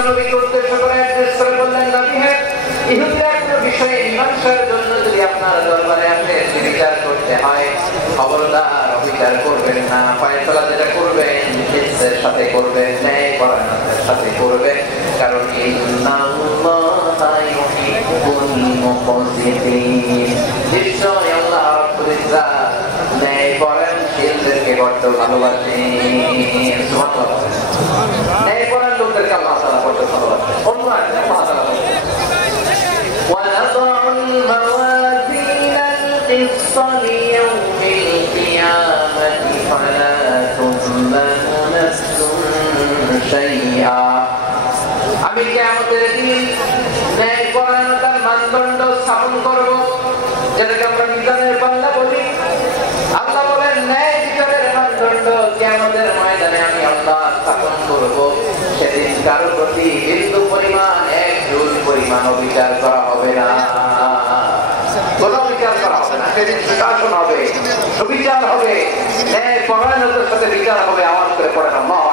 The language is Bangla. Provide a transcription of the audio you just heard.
বিশ্বনবীকে উদ্দেশ্য করে অ্যাড্রেস করে বললেন, নবী হে, ইহুদিরা কোনো বিষয়ে মীমাংসার জন্য যদি আপনার দরবারে আসে, বিচার করতে হয়, খবরদার অবিচার করবেন না। ফয়সালা যেটা করবেন ইজ্জতের সাথে করবেন, ন্যায় পরায়ণতার সাথে করবেন, কারণ ইন্নাল্লাহা ইউহিব্বুল মুকসিতিন। নিশ্চয় আল্লাহ রাব্বুল ইজ্জাত ন্যায় পরায়ণশীলদেরকে বড্ড ভালোবাসেন। সুবহানাল্লাহ। ন্যায় পরায়ণ লোকদেরকে আল্লাহ তাআলা বড্ড ভালোবাসেন। অন্য আয়াতে আল্লাহ তাআলা বলেন, وَنَضَعُ الْمَوَازِينَ الْقِسْطَ لِيَوْمِ الْقِيَامَةِ فَلَا تُظْلَمُ نَفْسٌ شَيْئًا। আমি কিয়ামতের দিন ন্যায় পরায়ণতার মানদণ্ড স্থাপন করব, যেটাকে আমরা মিজানের পাল্লা বলি। আল্লাহ বলেন, ন্যায় বিচারের মানদণ্ড কিয়ামতের ময়দানে আমি আল্লাহ স্থাপন করব। সেদিন কারো প্রতি বিন্দু পরিমাণ, এক জুল পরিমাণ বিচার করা হবে না, কোন বিচার করা হবে না। সেদিন সুশাসন হবে, সুবিচার হবে, ন্যায় পরায়ণতার সাথে বিচার হবে। আওয়াজ করে পড়েন আল্লাহু